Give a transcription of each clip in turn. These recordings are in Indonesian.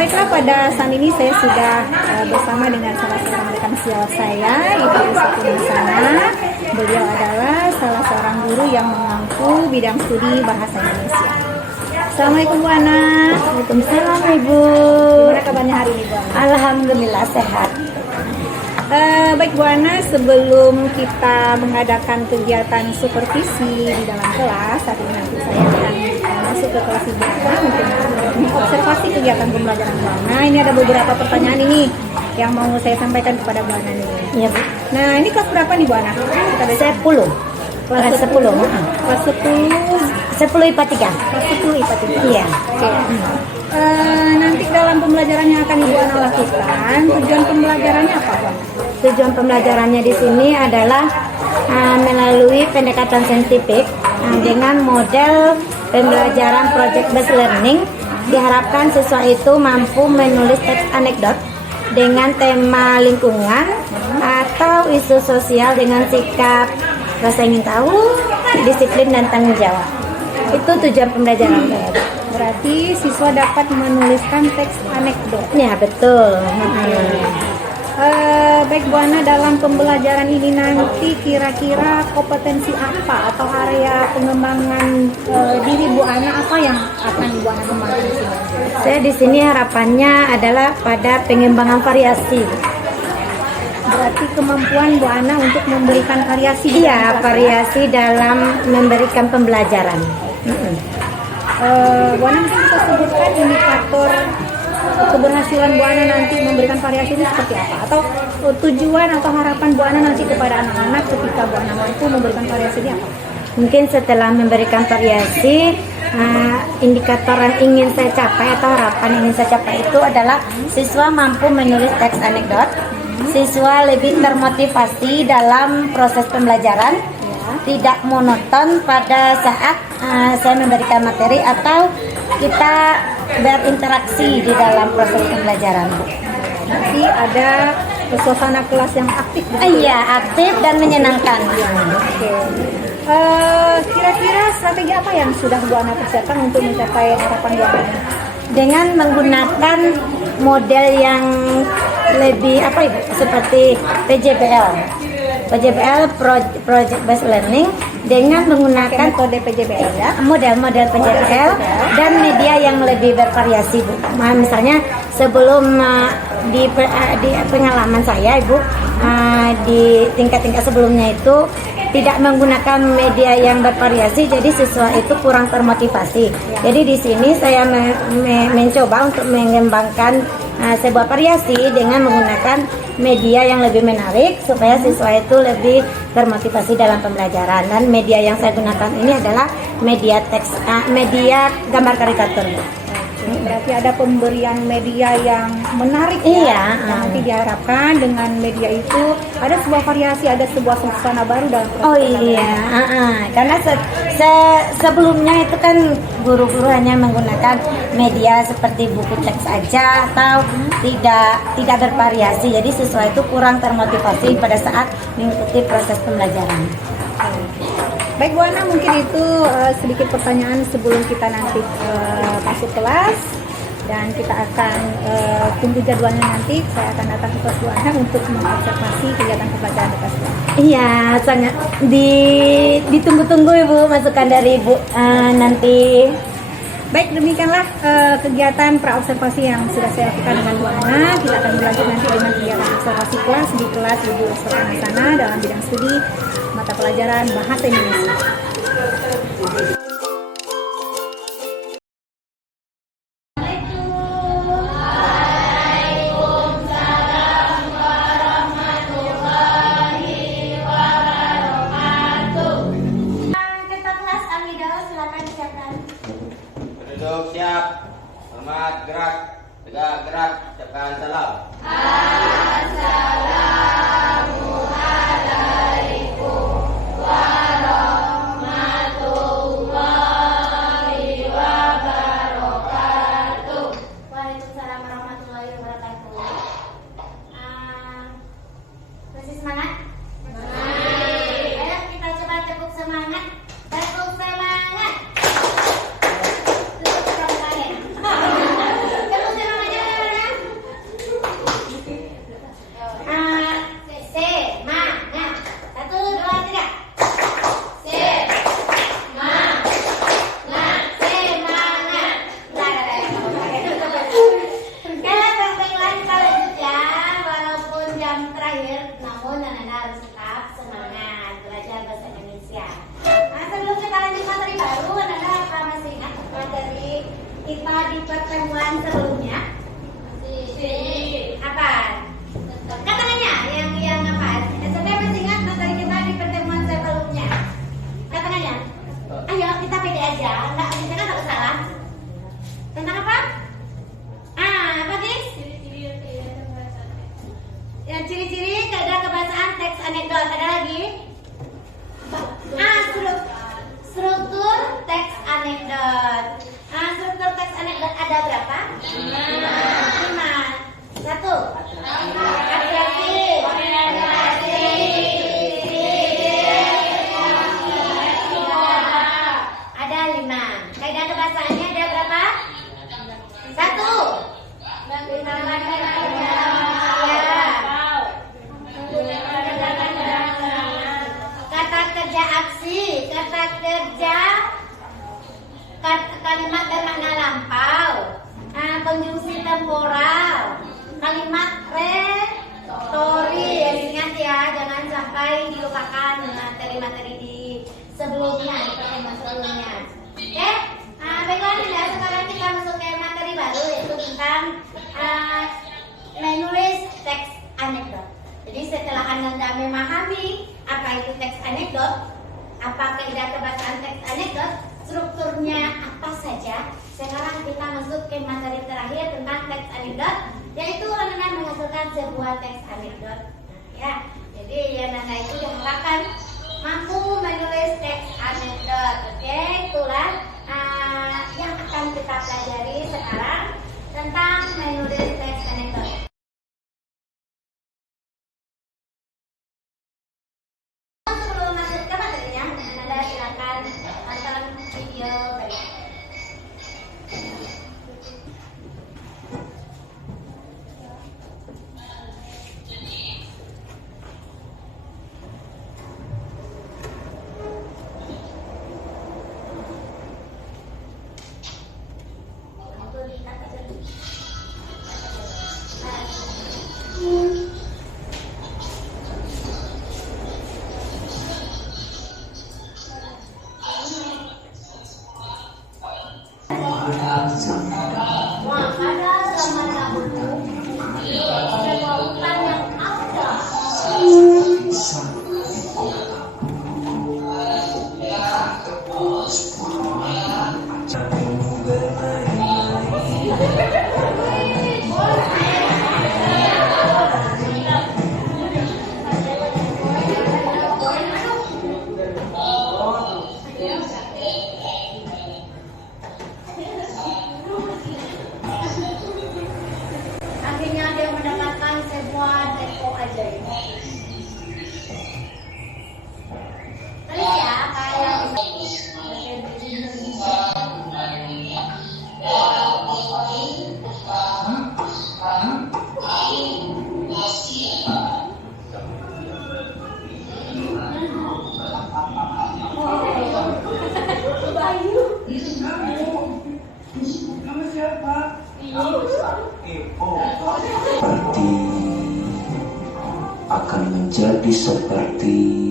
Baiklah, pada saat ini saya sudah bersama dengan salah seorang rekan sejawat saya, Ibu Satu Masana. Beliau adalah salah seorang guru yang mengampu bidang studi bahasa Indonesia. Assalamualaikum Bu Ana. Waalaikumsalam Ibu. Gimana kabarnya hari ini Bu Ana? Alhamdulillah sehat. Baik Bu Ana, sebelum kita mengadakan kegiatan supervisi di dalam kelas, saat ini nanti saya akan masuk ke kelas Ibu Ana untuk mengobservasi kegiatan pembelajaran Bu Ana. Ini ada beberapa pertanyaan ini yang mau saya sampaikan kepada Bu Ana nih. Iya Bu. Nah, ini kelas berapa nih Bu Ana? Kita ada 10. Kelas 10. Kelas 10. 10 IPA 3. Kelas 10 IPA 3. Iya. Oke. Nanti dalam pembelajaran yang akan Ibu Ana lakukan, tujuan pembelajarannya apa Bu Ana? Tujuan pembelajarannya di sini adalah melalui pendekatan saintifik dengan model pembelajaran project based learning. Diharapkan siswa itu mampu menulis teks anekdot dengan tema lingkungan atau isu sosial dengan sikap rasa ingin tahu, disiplin dan tanggung jawab. Itu tujuan pembelajaran. Berarti siswa dapat menuliskan teks anekdot. Ya betul. Baik Bu Ana, dalam pembelajaran ini nanti kira-kira kompetensi apa atau area pengembangan diri Bu Ana apa yang akan Bu Ana kembangkan di sini? Saya di sini harapannya adalah pada pengembangan variasi. Berarti kemampuan Bu Ana untuk memberikan variasi. Iya, variasi dalam memberikan pembelajaran. Bu Ana mungkin bisa sebutkan indikator keberhasilan Bu Ana nanti memberikan variasi ini seperti apa? Atau tujuan atau harapan Bu Ana nanti kepada anak-anak ketika Bu Ana mampu memberikan variasi ini apa? Mungkin setelah memberikan variasi, indikator yang ingin saya capai atau harapan yang ingin saya capai itu adalah siswa mampu menulis teks anekdot, siswa lebih termotivasi dalam proses pembelajaran, tidak monoton pada saat saya memberikan materi atau kita berinteraksi di dalam proses pembelajaran. Nanti ada suasana kelas yang aktif. Iya, aktif dan menyenangkan. Oke. Kira-kira strategi apa yang sudah Bu Ana persiapkan untuk mencapai harapan Bu Ana? Dengan menggunakan model yang lebih seperti PJBL, Project Based Learning, dengan menggunakan metode PJBL ya, model-model PJBL dan media yang lebih bervariasi Bu. Misalnya sebelum di pengalaman saya Ibu, di tingkat-tingkat sebelumnya itu tidak menggunakan media yang bervariasi, jadi siswa itu kurang termotivasi. Jadi di sini saya mencoba untuk mengembangkan sebuah variasi dengan menggunakan media yang lebih menarik supaya siswa itu lebih termotivasi dalam pembelajaran. Dan media yang saya gunakan ini adalah media teks, media gambar karikatur. Berarti ada pemberian media yang menarik ya. Nanti diharapkan dengan media itu ada sebuah variasi, ada sebuah suasana baru dalam proses. Oh iya, karena sebelumnya itu kan guru-guru hanya menggunakan media seperti buku teks aja atau tidak bervariasi. Jadi siswa itu kurang termotivasi pada saat mengikuti proses pembelajaran. Baik Bu Ana, mungkin itu sedikit pertanyaan sebelum kita nanti masuk kelas, dan kita akan tunggu jadwalnya nanti. Saya akan datang ke kelas Bu Ana untuk mengobservasi kegiatan pembelajaran di kelas Bu Ana. Iya, sangat ditunggu-tunggu Ibu masukan dari Ibu nanti. Baik, demikianlah kegiatan praobservasi yang sudah saya lakukan dengan Bu Ana. Kita akan berlanjut nanti dengan kegiatan observasi kelas di kelas Ibu Satu Masana dalam bidang studi mata pelajaran bahasa Indonesia. Duduk siap, hormat gerak, tegak gerak, ucapkan salam. Waalaikumsalam warahmatullahi wabarakatuh. Masih semangat? Ayo kita coba tepuk semangat. Tepuk semangat. Tepuk semangat. Tepuk semangat. kita di pertemuan sebelumnya? Apa? Katanya yang apa? Saya masih ingat materi kita di pertemuan sebelumnya. Katanya, ayo kita pede aja, nggak usah salah. Tentang apa? Apa guys? Yang ciri-ciri kaidah kebahasaan teks anekdot. Ada lagi? Struktur teks anekdot. Struktur teks anekdot ada berapa? 5. 1. Atraksi. Ada 5. Kaidah kebahasaannya ada berapa? 1. Kata kerja aksi, kata kerja kalimat bermakna lampau, konjungsi temporal, kalimat retori. Ingat ya, jangan sampai dilupakan materi-materi di sebelumnya, di pertemuan sebelumnya. Oke, baiklah Dinda, sekarang kita masuk ke materi baru, yaitu tentang menulis teks anekdot. Jadi setelah Anda memahami apa itu teks anekdot, apa kaidah kebahasaan teks anekdot, strukturnya apa saja, sekarang kita masuk ke materi terakhir tentang teks anekdot, yaitu Nanda menghasilkan sebuah teks anekdot. Ya, jadi ya Nanda itu diharapkan mampu menulis teks anekdot. Oke, itulah yang akan kita pelajari sekarang tentang menulis teks anekdot. Sebelum masuk ke materinya, Nanda silakan tonton video berikut. Pada zaman dahulu, sebuah hutan yang ada. Akhirnya dia mendapatkan sebuah teko ajaib. Terus ya, kayak seperti akan menjadi seperti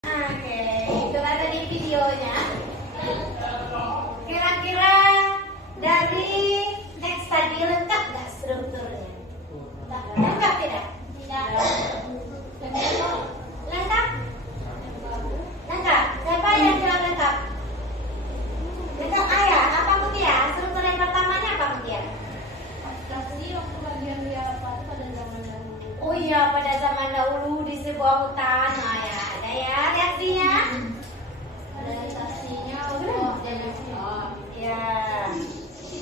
Oke, itulah tadi videonya. Kira-kira dari teks tadi lengkap nggak strukturnya? Lengkap tidak? Tidak. Lengkap? Lengkap. Siapa yang bilang lengkap? Lengkap ayah. Apa Mutia? Struktur yang pertamanya apa Mutia? Abstraksi waktu bagian dia pada zaman dahulu. Oh iya, pada zaman dahulu di sebuah hutan. Nah, ya, ada ya reaksinya. Realisasinya untuk Ya.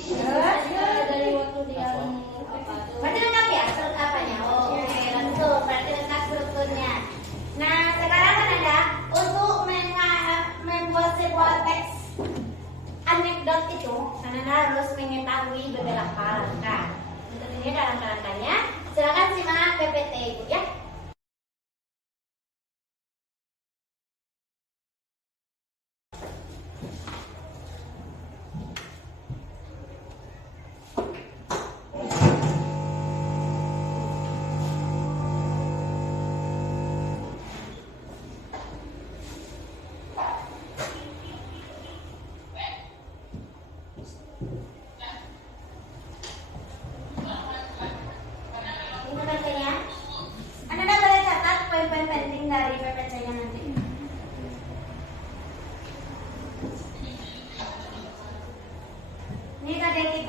terus dari waktu dia apa tuh? Berarti lengkap ya struktur apanya? Oh, oke, langsung. Berarti lengkap strukturnya. Nah, sekarang kan ada untuk membuat sebuah teks anekdot itu, Anda harus mengetahui beberapa langkah. Untuk ini dalam langkahnya, silakan simak PPT Ibu ya.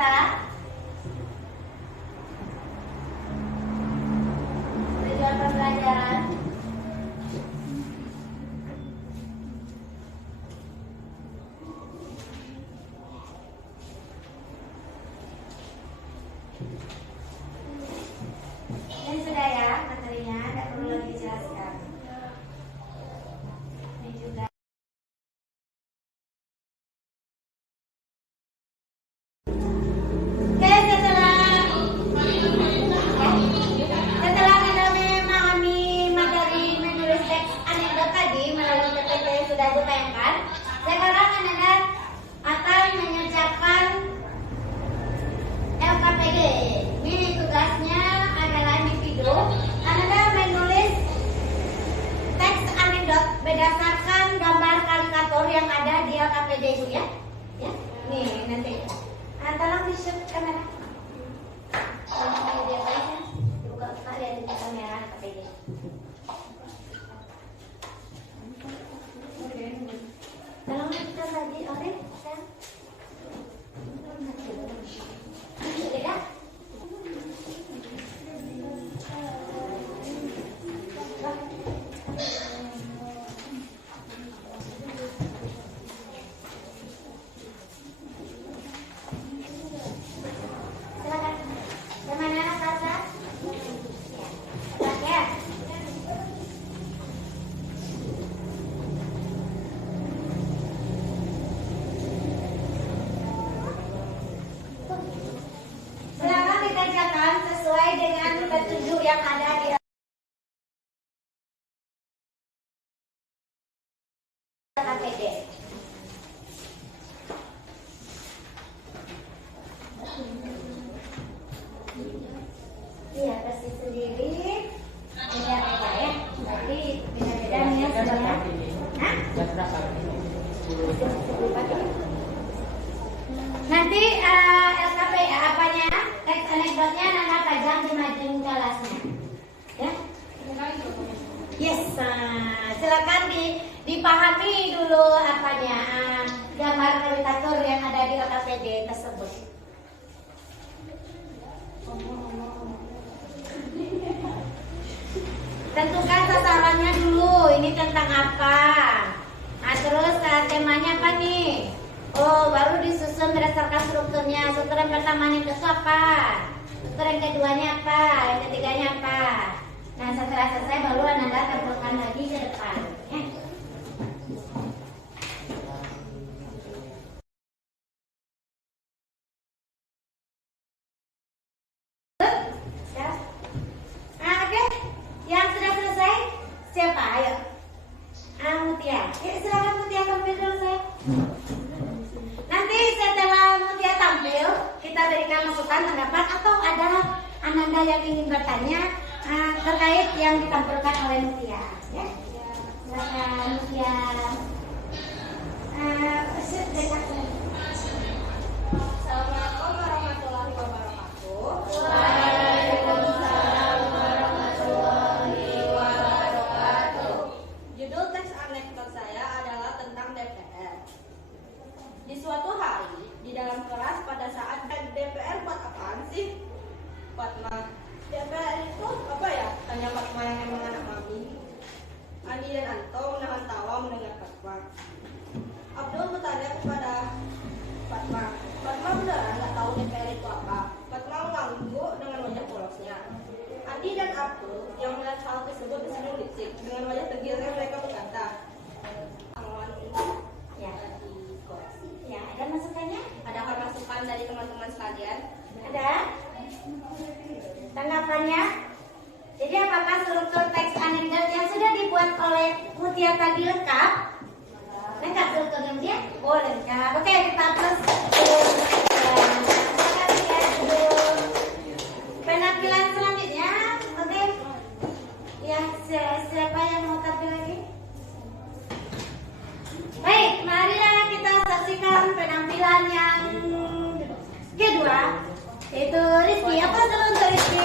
kita. Tujuan pembelajaran. Ini sudah ya materinya, tidak perlu lagi dijelaskan. Ini juga. Oke, setelah kita memahami materi menulis teks anekdot tadi melalui PPT yang sudah ditayangkan, sekarang Anda akan mengerjakan LKPD. Ini tugasnya adalah individu. Anda menulis teks anekdot berdasarkan gambar karikatur yang ada di LKPD itu ya. Ya, nih nanti. Tolong di shoot kamera. Dia apa ya? Buka lihat di kamera LKPD. Tolong kita lagi, oke? Sudah? Silakan. Kemana Sasa? Ya. Silakan dikerjakan sesuai dengan petunjuk yang ada di LKPD. Iya, persis sendiri. Beda-beda ya. Berarti beda-beda nih ya sebenarnya. Hah? Nanti LKP apanya? Teks anekdotnya Nana pajang di mading kelasnya. Ya. Yes. Silakan dipahami dulu apanya gambar karikatur yang ada di LKPD tersebut. Tentukan sasarannya dulu, ini tentang apa. Nah terus temanya apa nih? Oh baru disusun berdasarkan strukturnya. Struktur yang pertamanya itu apa? Struktur yang keduanya apa? Yang ketiganya apa? Nah setelah selesai baru Anda tampilkan lagi ke depan ya. Yang sudah selesai siapa? Ayo. Mutia. Ya, silakan Mutia tampil dulu saya. Nanti setelah Mutia tampil, kita berikan masukan pendapat atau ada Ananda yang ingin bertanya terkait yang ditampilkan oleh Mutia. Ya. Silakan Mutia. Assalamualaikum warahmatullahi wabarakatuh. Judul teks anekdot saya adalah tentang DPR. Di suatu hari, di dalam kelas pada saat DPR buat apaan sih? Fatma, DPR itu apa ya? Tanya Fatma yang emang anak mami. Andi dan Anto menahan tawa mendengar Fatma. Abdul bertanya kepada Fatma. Fatma beneran nggak tahu DPR itu apa? Fatma mengangguk dengan wajah polosnya. Andi dan Abdul yang melihat hal tersebut tersenyum licik. Dengan wajah tergila mereka berkata, Ya. Ya, ada masukannya? adakah masukan dari teman-teman sekalian? Ada? Tanggapannya? Jadi apakah struktur teks anekdot yang sudah dibuat oleh Mutia tadi lengkap? Lengkap strukturnya Mutia? Oh lengkap. Oke kita terus. Penampilan selanjutnya, oke? Ya siapa yang mau tampil lagi? Baik, marilah kita saksikan penampilan yang kedua, yaitu Rizky. Apa dulu untuk Rizky?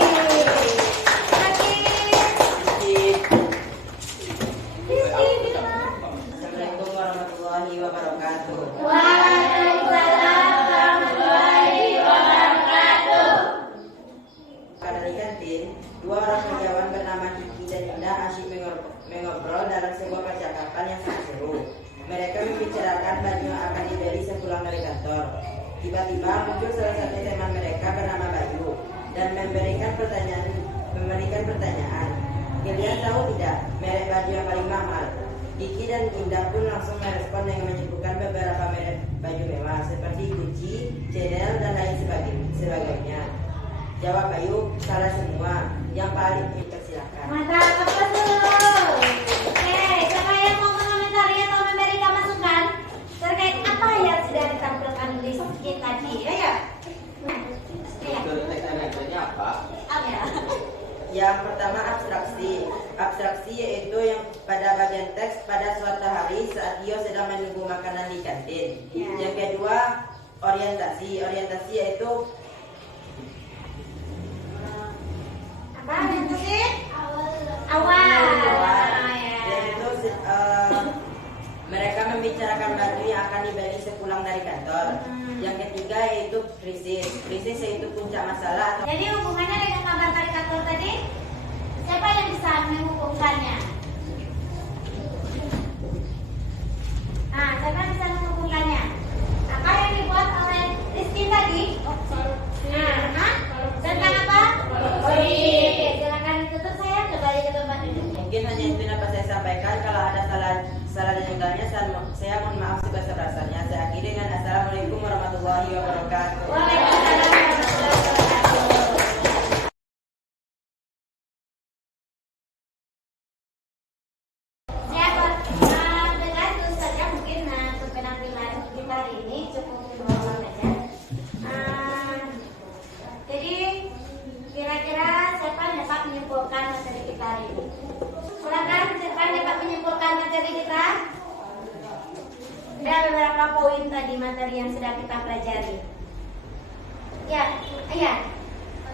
Assalamualaikum warahmatullahi wabarakatuh. Waalaikumsalam warahmatullahi wabarakatuh. sebuah percakapan yang sangat seru. Mereka membicarakan baju yang akan dibeli sepulang dari kantor. Tiba-tiba muncul salah satu teman mereka bernama Bayu dan memberikan pertanyaan. Kalian tahu tidak merek baju yang paling mahal? Diki dan Indah pun langsung merespon dengan menyebutkan beberapa merek baju mewah seperti Gucci, Chanel, dan lain sebagainya. Jawab Bayu, salah semua. Yang paling dipersilakan. Mantap, apa tuh? Oke, siapa yang mau mengomentari atau memberikan masukan terkait apa yang sudah ditampilkan di skit tadi? Ayo. Struktur teks anekdotnya apa? Ya. Yang pertama abstraksi. Abstraksi yaitu yang pada bagian teks pada suatu hari saat Dio sedang menunggu makanan di kantin. Ya. Yang kedua orientasi. Orientasi yaitu Apa yang tadi? Awal. yaitu mereka membicarakan baju yang akan dibeli sepulang dari kantor. Yang ketiga yaitu krisis. Krisis yaitu puncak masalah atau Jadi hubungannya dengan kabar karikatur tadi, siapa yang bisa menghubungkannya? Nah, siapa yang bisa menghubungkannya? Apa yang dibuat oleh Rizky tadi? Nah, tentang apa? Oke, silakan ditutup saya kembali ke tempat duduk. mungkin hanya itu yang dapat saya sampaikan. Kalau ada salah dan enggaknya saya mohon maaf sebesar-besarnya. Saya akhiri dengan assalamualaikum warahmatullahi wabarakatuh. Waalaikumsalam warahmatullahi wabarakatuh. Siapa? Dengan itu saja mungkin untuk penampilan kita hari ini cukup informal saja. Jadi kira-kira siapa yang dapat menyimpulkan materi kita hari ini? Silakan siapa yang dapat menyimpulkan materi kita? Ada beberapa poin tadi materi yang sudah kita pelajari. Ya, iya.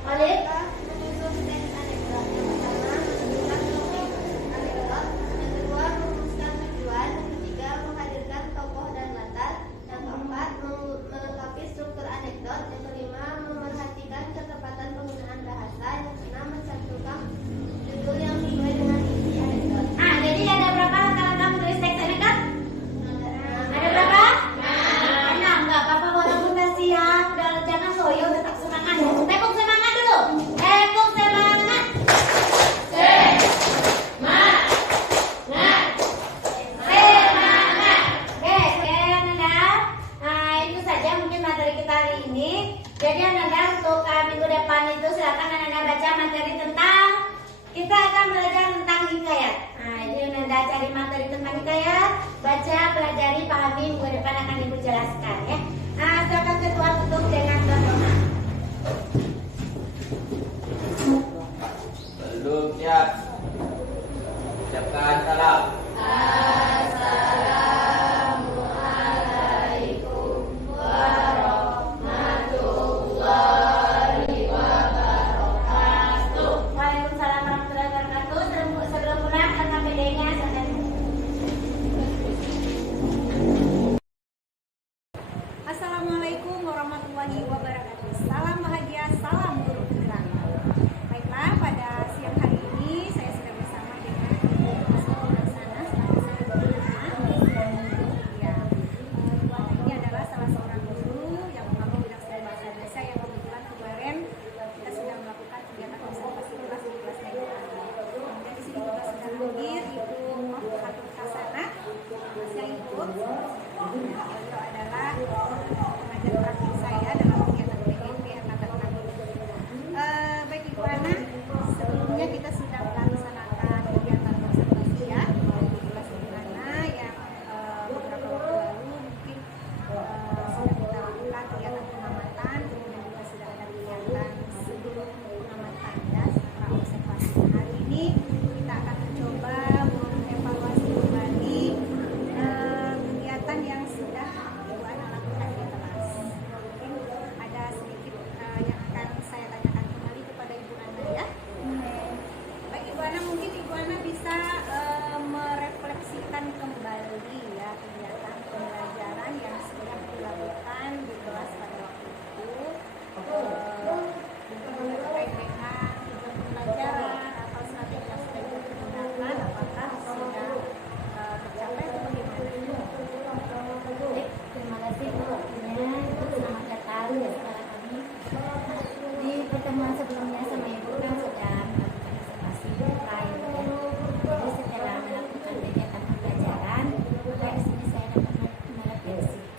Oleh Menyusun teks anekdot. Yang pertama, menentukan topik anekdot. Yang kedua, merumuskan tujuan. Yang ketiga, menghadirkan tokoh dan latar. Yang keempat, melengkapi struktur anekdot. Yang kelima, memerhatikan ketepatan penggunaan bahasa. Yang keenam, mencantumkan judul yang sesuai dengan isi anekdot. jadi ada berapa rekan-rekan menulis teks anekdot? Ada berapa? 6. Enggak apa-apa walaupun udah siap, udah jangan soyo, tetap semangat. Tepuk semangat dulu. Tepuk semangat. Semangat. Oke, Nanda. Nah, itu saja mungkin materi kita hari ini. Jadi Nanda untuk minggu depan itu silakan Nanda baca materi tentang kita akan belajar tentang hikayat. Nah, jadi Nanda cari materi tentang hikayat, baca, pelajari, pahami, minggu depan akan Ibu jelaskan ya. Nah, silakan ketua tutup dengan doa. Belum siap. Ucapkan salam. Waalaikumsalam warahmatullahi wabarakatuh. Sebelum pulang, KKPD-nya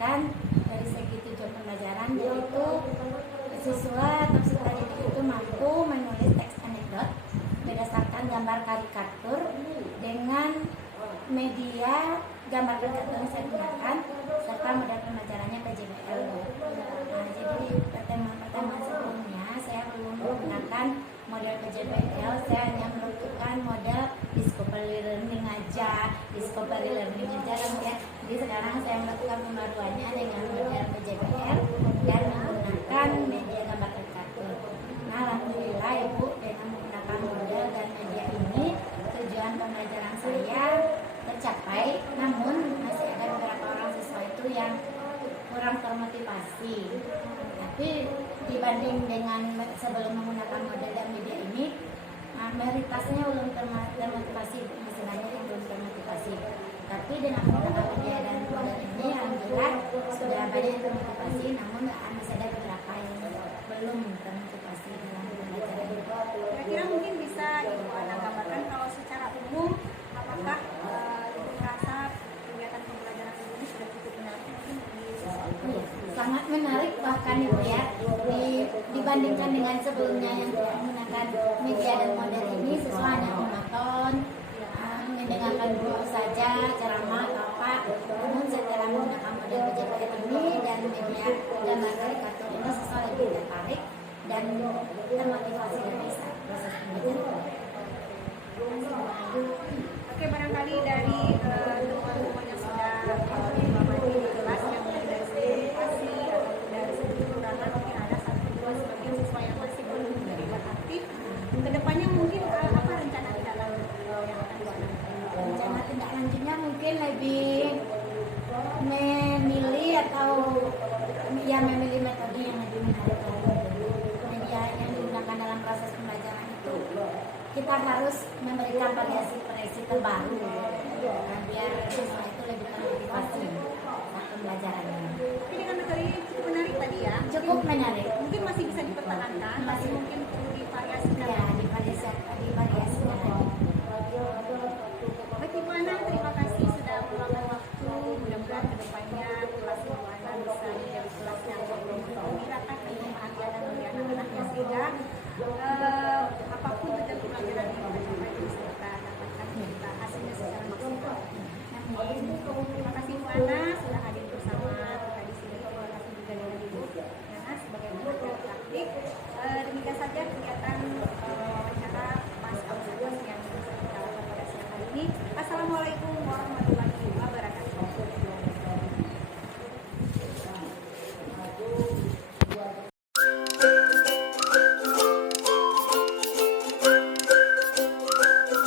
menyesuaikan dari segi tujuan pembelajaran, yaitu siswa atau peserta didik itu mampu menulis teks anekdot berdasarkan gambar karikatur dengan media gambar karikatur yang saya gunakan serta model pembelajarannya PJBL. Nah, jadi di pertemuan sebelumnya saya belum menggunakan model PJBL, saya hanya menentukan model discovery learning aja kan ya. Jadi sekarang saya melakukan pembaruannya dengan model PJBL dan menggunakan media gambar karikatur. Nah, alhamdulillah Ibu, dengan menggunakan model dan media ini tujuan pembelajaran saya tercapai, namun masih ada beberapa orang siswa itu yang kurang termotivasi. Tapi dibanding dengan sebelum menggunakan model dan media ini, mayoritasnya belum termotivasi, istilahnya belum termotivasi. Tapi dengan menggunakan media dan model ini, alhamdulillah sudah banyak yang termotivasi, namun masih ada beberapa yang belum termotivasi dalam pembelajaran. Kira-kira mungkin bisa Ibu Ana gambarkan kalau secara umum apakah Ibu merasa kegiatan pembelajaran ini sudah cukup menarik mungkin di siswa? Sangat menarik bahkan Ibu ya, dibandingkan dengan sebelumnya yang tidak menggunakan media dan model ini, siswa hanya menonton, mendengarkan guru saja ceramah atau apa. Namun setelah menggunakan model PJBL ini dan media gambar karikatur ini, siswa lebih tertarik dan termotivasi dari proses pembelajaran. Oke, barangkali dari teman-teman yang sudah mengamati di kelas yang mungkin dari segi edukasi atau dari segi kekurangan, mungkin ada satu dua sebagian siswa yang masih belum terlibat aktif. Kedepannya mungkin apa rencana tidak lanjut yang akan dilakukan? Rencana tindak lanjutnya mungkin lebih memilih atau ya memilih metode yang lebih menarik lagi. Media yang digunakan dalam proses pembelajaran itu kita harus memberikan variasi terbaru biar siswa itu lebih termotivasi saat pembelajarannya. Tapi dengan metode ini cukup menarik tadi ya. Cukup menarik. Mungkin masih bisa dipertahankan, masih mungkin perlu divariasikan. Ya, divariasi